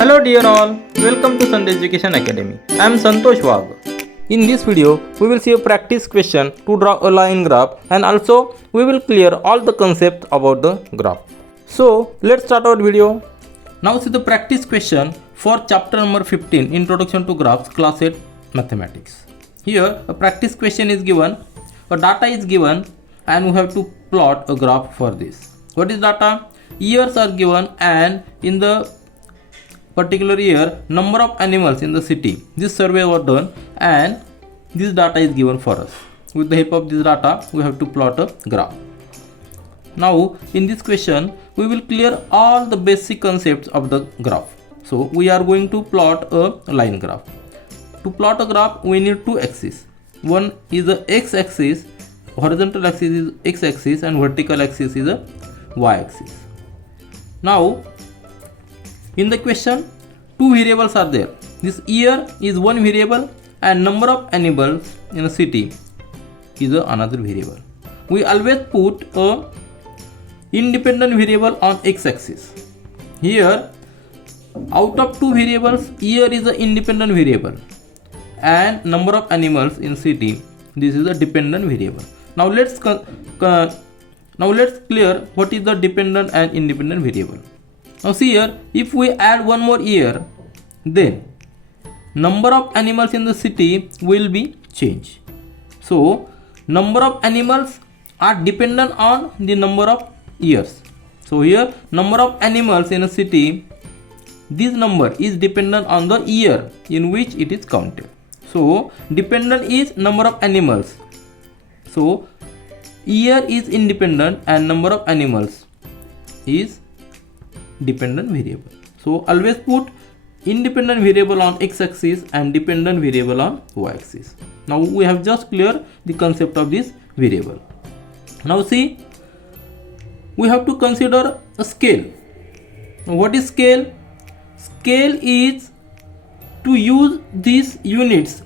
Hello dear all, welcome to Sandhya Education Academy. I am Santosh Wag. In this video, we will see a practice question to draw a line graph, and also we will clear all the concepts about the graph. So let's start our video. Now see the practice question for chapter number 15, Introduction to Graphs, class 8 Mathematics. Here a practice question is given, a data is given, and we have to plot a graph for this. What is data? Years are given, and in the particular year, number of animals in the city. This survey was done, and this data is given for us. With the help of this data, we have to plot a graph. Now in this question, we will clear all the basic concepts of the graph. So we are going to plot a line graph. To plot a graph, we need two axes. One is the x-axis, horizontal axis is x-axis, and vertical axis is a y-axis. Now in the question, two variables are there. This year is one variable, and number of animals in a city is another variable. We always put a independent variable on x-axis. Here, out of two variables, year is an independent variable, and number of animals in city, this is a dependent variable. Now let's clear what is the dependent and independent variable. Now see here, if we add one more year, then number of animals in the city will be changed. So number of animals are dependent on the number of years. So here number of animals in a city, this number is dependent on the year in which it is counted. So dependent is number of animals. So year is independent and number of animals is dependent variable. So always put independent variable on x-axis and dependent variable on y-axis. Now we have just cleared the concept of this variable. Now see, we have to consider a scale. Now what is scale? Scale is to use these units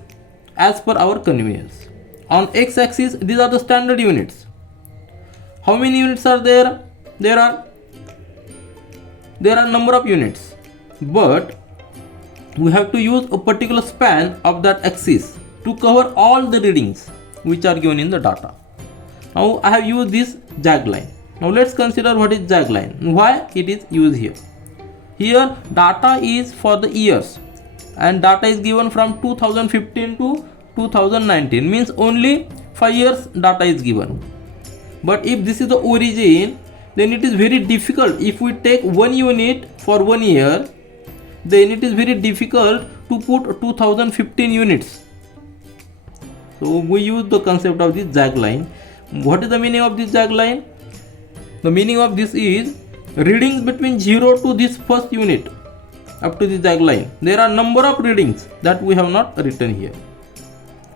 as per our convenience. On x-axis, these are the standard units. How many units are there? There are number of units, but we have to use a particular span of that axis to cover all the readings which are given in the data. Now I have used this jag line. Now let's consider what is jag line, why it is used here. Here data is for the years, and data is given from 2015 to 2019, means only 5 years data is given. But if this is the origin, then it is very difficult. If we take one unit for 1 year, then it is very difficult to put 2015 units. So we use the concept of this jag line. What is the meaning of this jag line? The meaning of this is readings between 0 to this first unit up to the jag line. There are number of readings that we have not written here.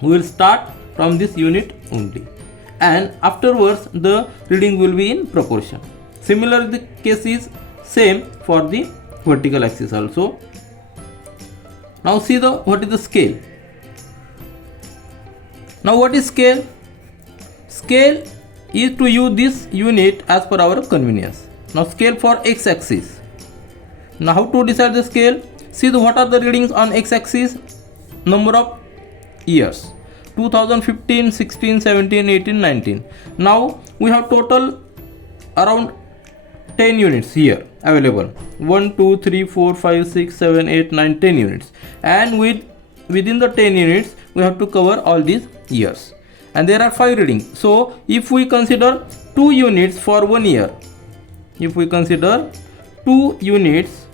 We will start from this unit only, and afterwards the reading will be in proportion. Similarly, the case is same for the vertical axis also. Now see what is the scale. Now what is scale? Scale is to use this unit as per our convenience. Now scale for x-axis. Now how to decide the scale? See what are the readings on x-axis? Number of years. 2015, 16, 17, 18, 19. Now we have total around 10 units here available. 1, 2, 3, 4, 5, 6, 7, 8, 9, 10 units. And within the 10 units, we have to cover all these years. And there are 5 readings. So if we consider 2 units for 1 year, if we consider 2 units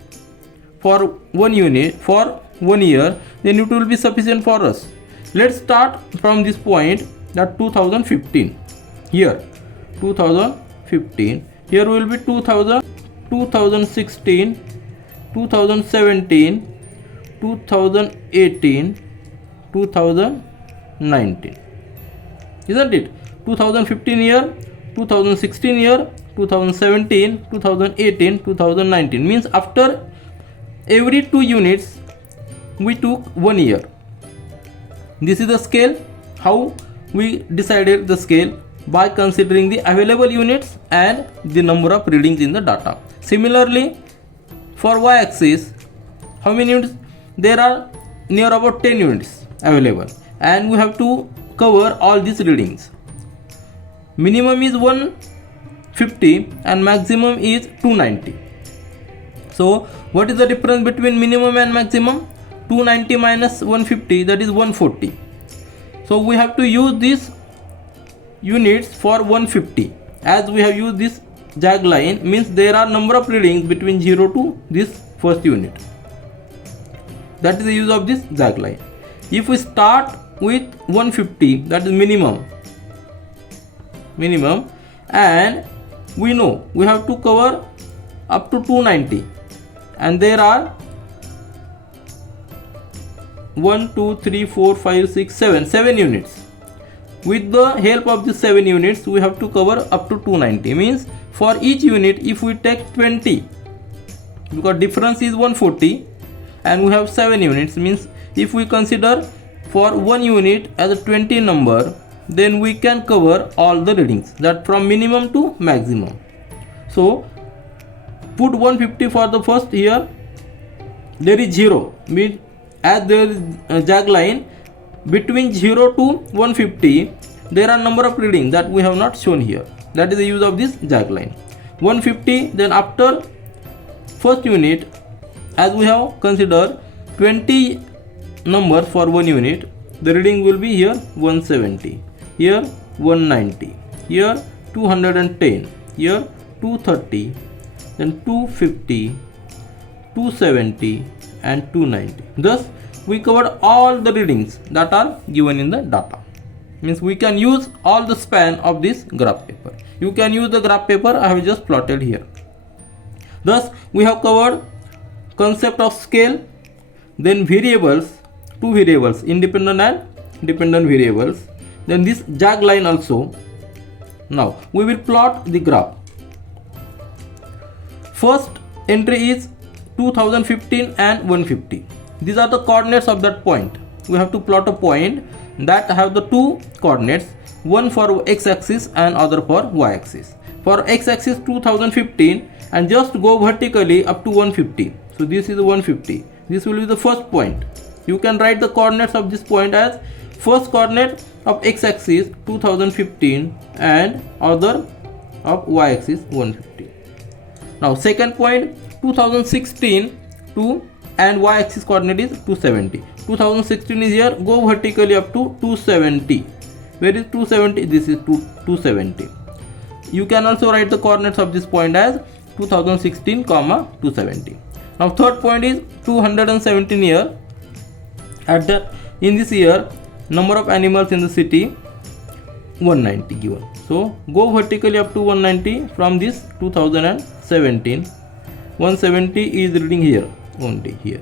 for 1 unit for 1 year, then it will be sufficient for us. Let's start from this point, that 2015. Here 2015. Here will be 2000, 2016, 2017, 2018, 2019. Isn't it? 2015 year, 2016 year, 2017, 2018, 2019. Means after every 2 units we took 1 year. This is the scale. How we decided the scale? By considering the available units and the number of readings in the data. Similarly, for y-axis, how many units? There are near about 10 units available, and we have to cover all these readings. Minimum is 150 and maximum is 290. So what is the difference between minimum and maximum? 290 minus 150, that is 140. So we have to use these units for 150. As we have used this jag line, means there are number of readings between 0 to this first unit. That is the use of this jag line. If we start with 150, that is minimum, and we know we have to cover up to 290, and there are 1 2 3 4 5 6 7 units. With the help of the 7 units, we have to cover up to 290. Means for each unit, if we take 20, because difference is 140 and we have 7 units, means if we consider for one unit as a 20 number, then we can cover all the readings, that from minimum to maximum. So put 150 for the first. Here there is 0, means as there is a jag line between 0 to 150, there are number of readings that we have not shown here. That is the use of this jag line. 150, then after first unit, as we have considered 20 numbers for one unit, the reading will be here 170, here 190, here 210, here 230, then 250, 270 and 290. Thus we covered all the readings that are given in the data. Means we can use all the span of this graph paper. You can use the graph paper I have just plotted here. Thus we have covered concept of scale, then variables, two variables, independent and dependent variables, then this jag line also. Now we will plot the graph. First entry is 2015 and 150. These are the coordinates of that point. We have to plot a point that have the two coordinates, one for x-axis and other for y-axis. For x-axis 2015, and just go vertically up to 150. So this is 150. This will be the first point. You can write the coordinates of this point as first coordinate of x-axis 2015 and other of y-axis 150. Now second point 2016 to and y-axis coordinate is 270. 2016 is here, go vertically up to 270. Where is 270? This is 270. You can also write the coordinates of this point as 2016 comma 270. Now third point is 217 here. In this year, number of animals in the city 190 given. So go vertically up to 190 from this 2017. 170 is reading here, only here.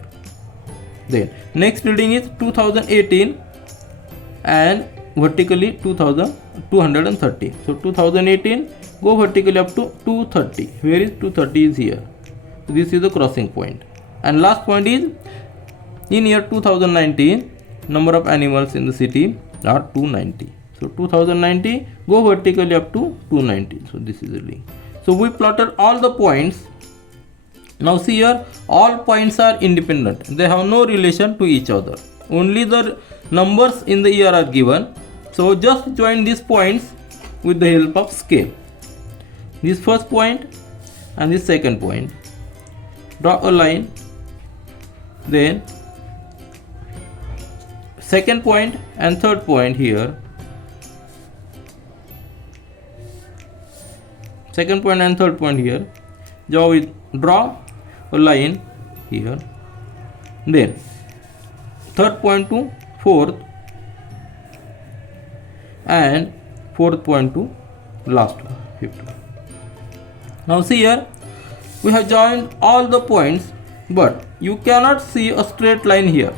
Then next reading is 2018 and vertically 230. So 2018, go vertically up to 230. Where is 230? Is here. So this is the crossing point. And last point is in year 2019, number of animals in the city are 290. So 2090, go vertically up to 290. So this is the link. So we plotted all the points. Now see here, all points are independent. They have no relation to each other. Only the numbers in the year are given. So just join these points with the help of scale. This first point and this second point. Draw a line. Then second point and third point here. Second point and third point here. Draw a line here. Then third point to fourth and fourth point to last one, fifth one. Now see here, we have joined all the points, but you cannot see a straight line here.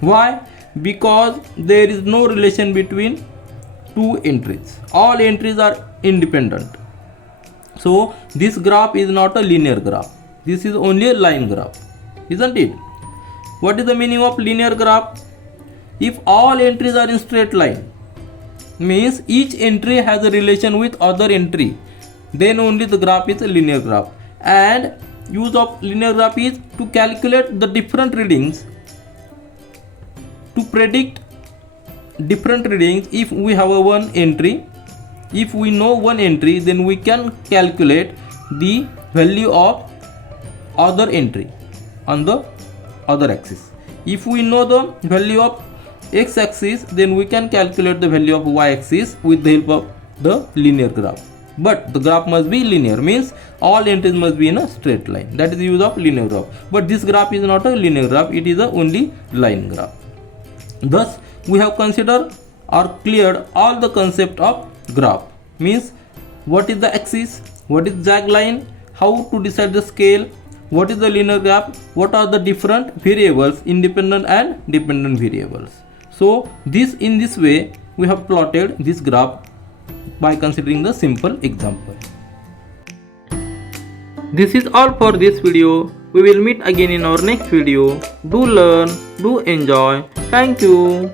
Why? Because there is no relation between two entries. All entries are independent. So this graph is not a linear graph. This is only a line graph, isn't it? What is the meaning of linear graph? If all entries are in straight line, means each entry has a relation with other entry, then only the graph is a linear graph. And use of linear graph is to calculate the different readings, to predict different readings. If we have a one entry, if we know one entry, then we can calculate the value of other entry on the other axis. If we know the value of x axis, then we can calculate the value of y axis with the help of the linear graph. But the graph must be linear, means all entries must be in a straight line. That is the use of linear graph. But this graph is not a linear graph, it is a only line graph. Thus we have considered or cleared all the concept of graph, means what is the axis, what is jag line, how to decide the scale, what is the linear graph, what are the different variables, independent and dependent variables. So in this way we have plotted this graph by considering the simple example. This is all for this video. We will meet again in our next video. Do learn, do enjoy. Thank you.